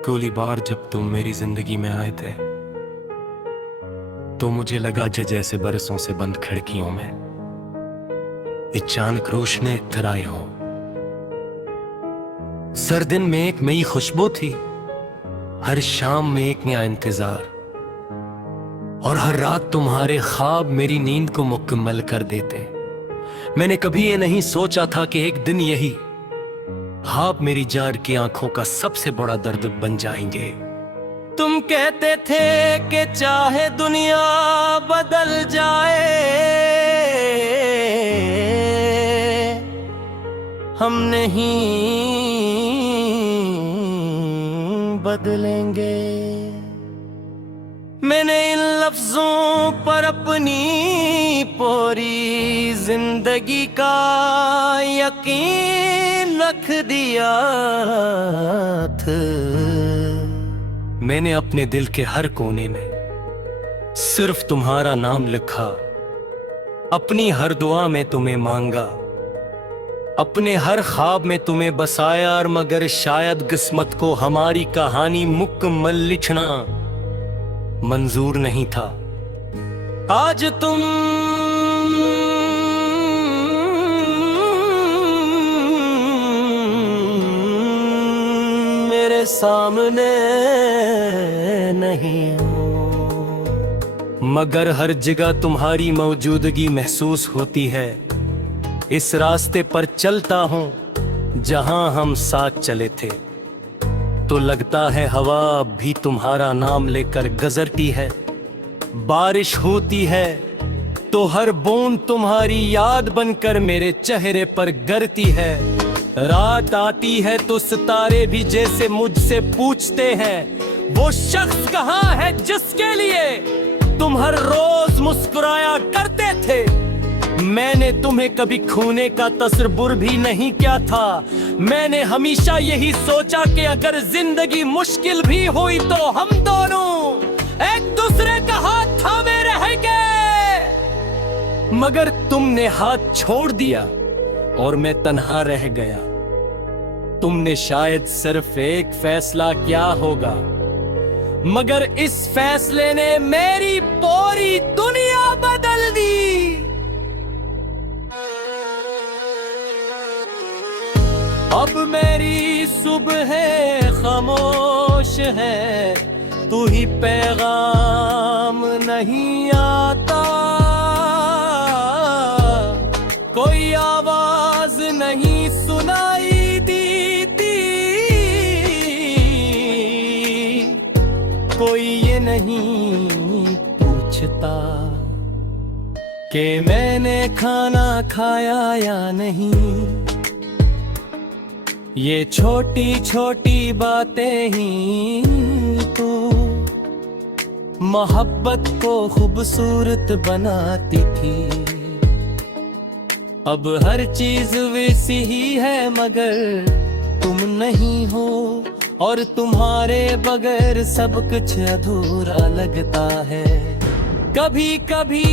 पहली बार जब तुम मेरी जिंदगी में आए थे तो मुझे लगा जैसे बरसों से बंद खिड़कियों में अचानक रोशनी इतर आई हो। सर दिन में एक नई खुशबू थी, हर शाम में एक नया इंतजार, और हर रात तुम्हारे ख्वाब मेरी नींद को मुकम्मल कर देते। मैंने कभी ये नहीं सोचा था कि एक दिन यही ख्वाब मेरी जाड़ की आंखों का सबसे बड़ा दर्द बन जाएंगे। तुम कहते थे कि चाहे दुनिया बदल जाए हम नहीं बदलेंगे। मैंने इन लफ्जों पर अपनी पूरी जिंदगी का यकीन रख दिया था। मैंने अपने दिल के हर कोने में सिर्फ तुम्हारा नाम लिखा, अपनी हर दुआ में तुम्हें मांगा, अपने हर ख्वाब में तुम्हें बसाया, और मगर शायद किस्मत को हमारी कहानी मुकम्मल लिखना मंजूर नहीं था। आज तुम मेरे सामने नहीं हो, मगर हर जगह तुम्हारी मौजूदगी महसूस होती है। इस रास्ते पर चलता हूं जहां हम साथ चले थे, तो लगता है हवा अब भी तुम्हारा नाम लेकर गुजरती है। बारिश होती है तो हर बूंद तुम्हारी याद बनकर मेरे चेहरे पर गिरती है। रात आती है तो सितारे भी जैसे मुझसे पूछते हैं, वो शख्स कहाँ है जिसके लिए तुम हर रोज मुस्कुराया करते थे। मैंने तुम्हें कभी खोने का तसव्वुर भी नहीं किया था। मैंने हमेशा यही सोचा कि अगर जिंदगी मुश्किल भी हुई तो हम दोनों एक दूसरे का हाथ थामे रहेंगे। मगर तुमने हाथ छोड़ दिया और मैं तन्हा रह गया। तुमने शायद सिर्फ एक फैसला किया होगा, मगर इस फैसले ने मेरी पूरी दुनिया बदल दी। अब मेरी सुबह खामोश है, तू ही पैगाम नहीं आता, कोई आवाज नहीं सुनाई देती, कोई ये नहीं पूछता कि मैंने खाना खाया या नहीं। ये छोटी छोटी बातें ही तो मोहब्बत को खूबसूरत बनाती थी। अब हर चीज वैसी ही है मगर तुम नहीं हो, और तुम्हारे बगैर सब कुछ अधूरा लगता है। कभी कभी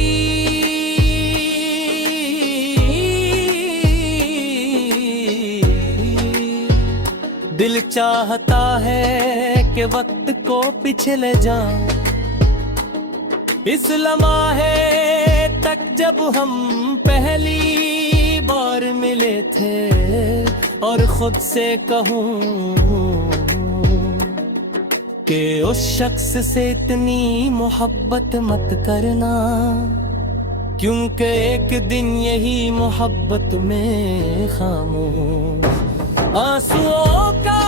दिल चाहता है कि वक्त को पीछे ले जाऊं, इस लम्हे तक जब हम पहली बार मिले थे, और खुद से कहूं कि उस शख्स से इतनी मोहब्बत मत करना, क्योंकि एक दिन यही मोहब्बत में खामोश आंसुओं का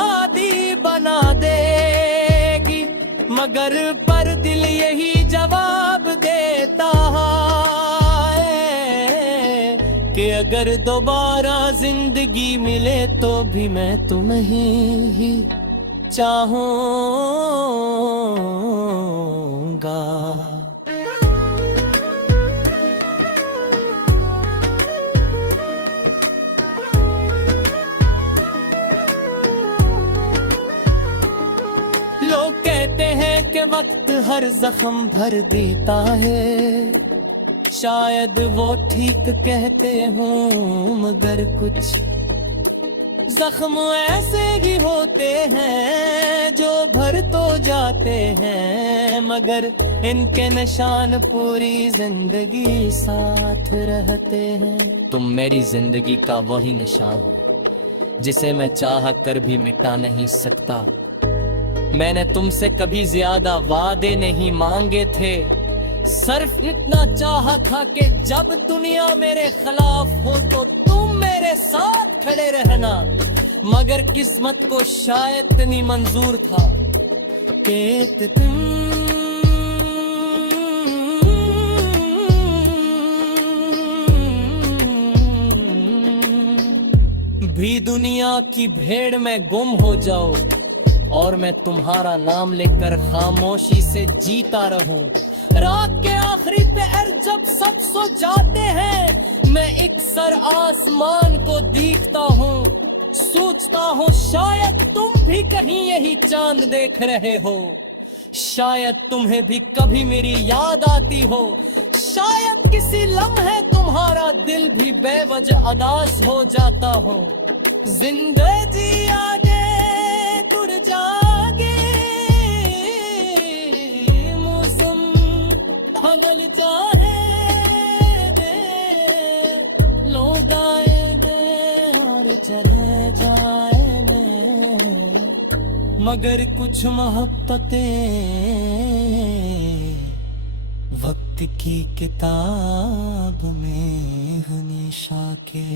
आदी बना देगी। मगर पर दिल यही जवाब देता है कि अगर दोबारा जिंदगी मिले तो भी मैं तुम्हें ही चाहूंगा। लोग कहते हैं कि वक्त हर जख्म भर देता है, शायद वो ठीक कहते हों, मगर कुछ जख्म ऐसे ही होते हैं जो भर तो जाते हैं, मगर इनके निशान पूरी जिंदगी साथ रहते हैं। तुम मेरी जिंदगी का वही निशान हो जिसे मैं चाह कर भी मिटा नहीं सकता। मैंने तुमसे कभी ज्यादा वादे नहीं मांगे थे, सिर्फ इतना चाहा था कि जब दुनिया मेरे खिलाफ हो तो तुम मेरे साथ खड़े रहना। मगर किस्मत को शायद नहीं मंजूर था कि तुम भी दुनिया की भीड़ में गुम हो जाओ और मैं तुम्हारा नाम लेकर खामोशी से जीता रहूं। रात के आखिरी पहर जब सब सो जाते हैं, मैं एक सर आसमान को देखता हूँ, सोचता हूँ शायद तुम भी कहीं यही चांद देख रहे हो। शायद तुम्हें भी कभी मेरी याद आती हो, शायद किसी लम्हे तुम्हारा दिल भी बेवजह उदास हो जाता हो। जिंदगी आगे तुर जागे, मौसम बदल जाए दे, लौटाए दे और चले जाए दे। मगर कुछ मोहब्बतें वक्त की किताब में हमेशा के